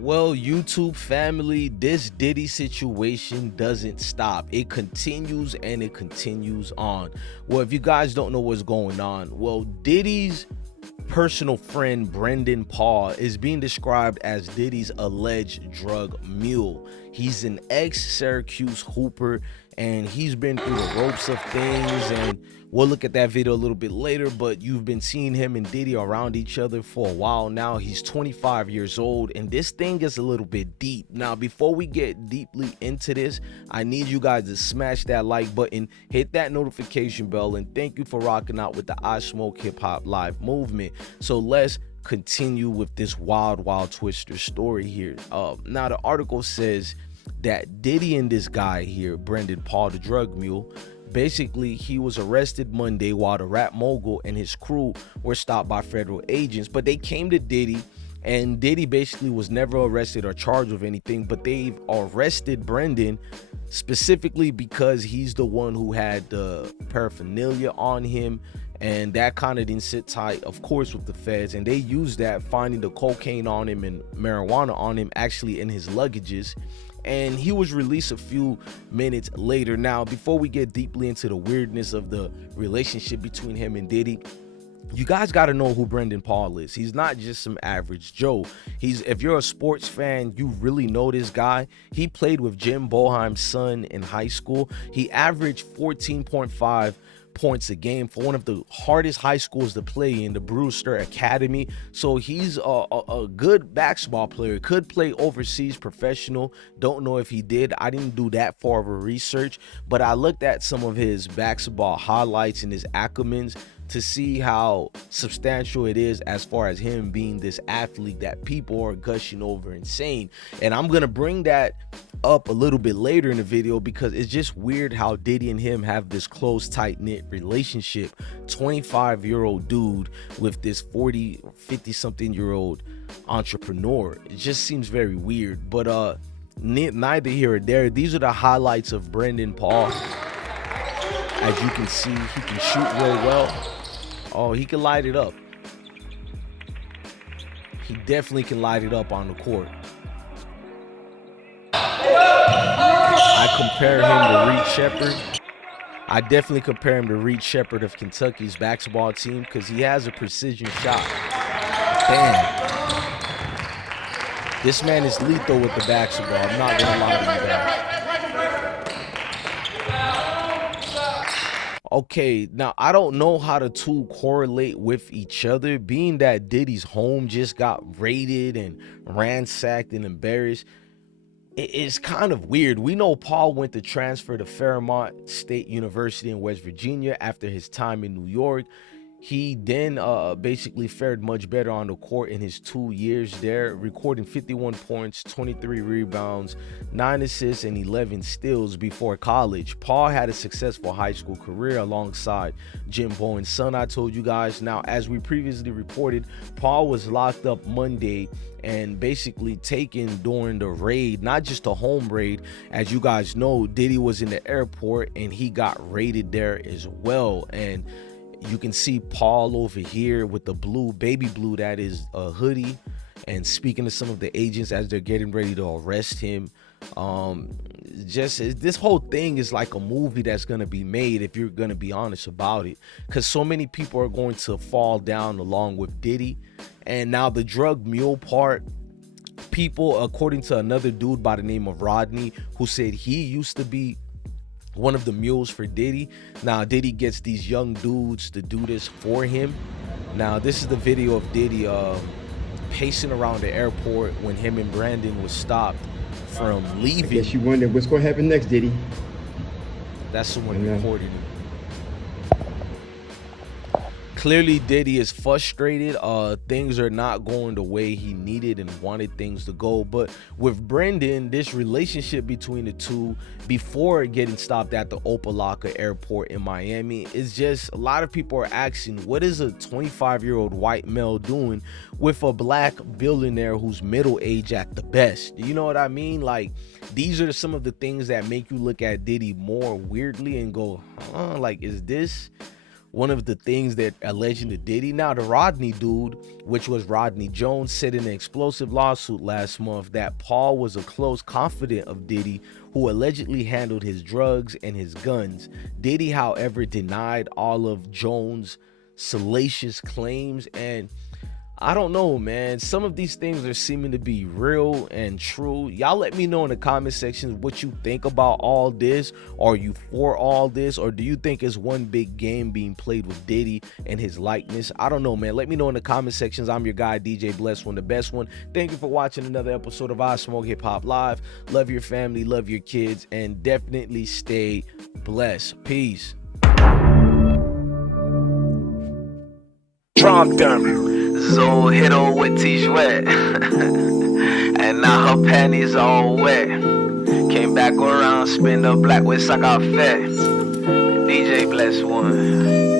Well, YouTube family, this Diddy situation doesn't stop. It continues and it continues on. Well, if you guys don't know what's going on, well, Diddy's personal friend Brendan Paul is being described as Diddy's alleged drug mule. He's an ex-Syracuse hooper and he's been through the ropes of things, and we'll look at that video a little bit later. But you've been seeing him and Diddy around each other for a while now. He's 25 years old and this thing is a little bit deep. Now, before we get deeply into this, I need you guys to smash that like button, hit that notification bell, and thank you for rocking out with the I Smoke Hip Hop Live movement. So let's continue with this wild twister story here. Now the article says that Diddy and this guy here, Brendan Paul, the drug mule, basically he was arrested Monday while the rap mogul and his crew were stopped by federal agents. But they came to Diddy, and Diddy basically was never arrested or charged with anything, but they've arrested Brendan specifically because he's the one who had the paraphernalia on him, and that kind of didn't sit tight, of course, with the feds, and they used that, finding the cocaine on him and marijuana on him actually in his luggages, and he was released a few minutes later. Now, before we get deeply into the weirdness of the relationship between him and Diddy, you guys got to know who Brendan Paul is. He's not just some average Joe. If you're a sports fan, you really know this guy. He played with Jim Boeheim's son in high school. He averaged 14.5 points a game for one of the hardest high schools to play in, the Brewster Academy. So he's a good basketball player. Could play overseas professional. Don't know if he did. I didn't do that far of a research, but I looked at some of his basketball highlights and his accolades to see how substantial it is as far as him being this athlete that people are gushing over insane. And I'm gonna bring that up a little bit later in the video because it's just weird how Diddy and him have this close, tight-knit relationship. 25-year-old dude with this 50 something year old entrepreneur. It just seems very weird, but neither here or there. These are the highlights of Brendan Paul. As you can see, he can shoot real well. Oh, he can light it up. He definitely can light it up on the court. I compare him to Reed Shepherd. I definitely compare him to Reed Shepherd of Kentucky's basketball team because he has a precision shot. Damn. This man is lethal with the basketball. I'm not going to lie to you guys. Okay, now I don't know how the two correlate with each other, being that Diddy's home just got raided and ransacked and embarrassed. It's kind of weird. We know Paul went to transfer to Fairmont State University in West Virginia after his time in New York. He then basically fared much better on the court in his 2 years there, recording 51 points, 23 rebounds, 9 assists, and 11 steals before college. Paul had a successful high school career alongside Jim Bowen's son, I told you guys. Now, as we previously reported, Paul was locked up Monday and basically taken during the raid, not just a home raid. As you guys know, Diddy was in the airport and he got raided there as well. And you can see Paul over here with the blue, baby blue, that is a hoodie, and speaking to some of the agents as they're getting ready to arrest him. This whole thing is like a movie that's going to be made, if you're going to be honest about it, because so many people are going to fall down along with Diddy. And now the drug mule part, people, according to another dude by the name of Rodney, who said he used to be one of the mules for Diddy. Now Diddy gets these young dudes to do this for him. Now this is the video of Diddy pacing around the airport when him and Brandon was stopped from leaving. I guess you wonder what's going to happen next, Diddy. That's someone recording him. Clearly Diddy is frustrated. Things are not going the way he needed and wanted things to go. But with Brendan, this relationship between the two before getting stopped at the Opa-locka airport in Miami is just, a lot of people are asking, what is a 25-year-old white male doing with a black billionaire who's middle age at the best? You know what I mean? Like, these are some of the things that make you look at Diddy more weirdly and go, huh, like, is this one of the things that alleging to Diddy. Now, the Rodney dude, which was Rodney Jones, said in an explosive lawsuit last month that Paul was a close confidant of Diddy who allegedly handled his drugs and his guns. Diddy, however, denied all of Jones' salacious claims, and I don't know, man. Some of these things are seeming to be real and true. Y'all let me know in the comment section what you think about all this. Are you for all this, or do you think it's one big game being played with Diddy and his likeness? I don't know, man. Let me know in the comment sections. I'm your guy, DJ Bless One, the best one. Thank you for watching another episode of I Smoke Hip Hop Live. Love your family, love your kids, and definitely stay blessed. Peace. Drop them. Zoe hit her with T-Sweat and now her panties all wet. Came back around, spin the black with sock out fat. DJ Bless One.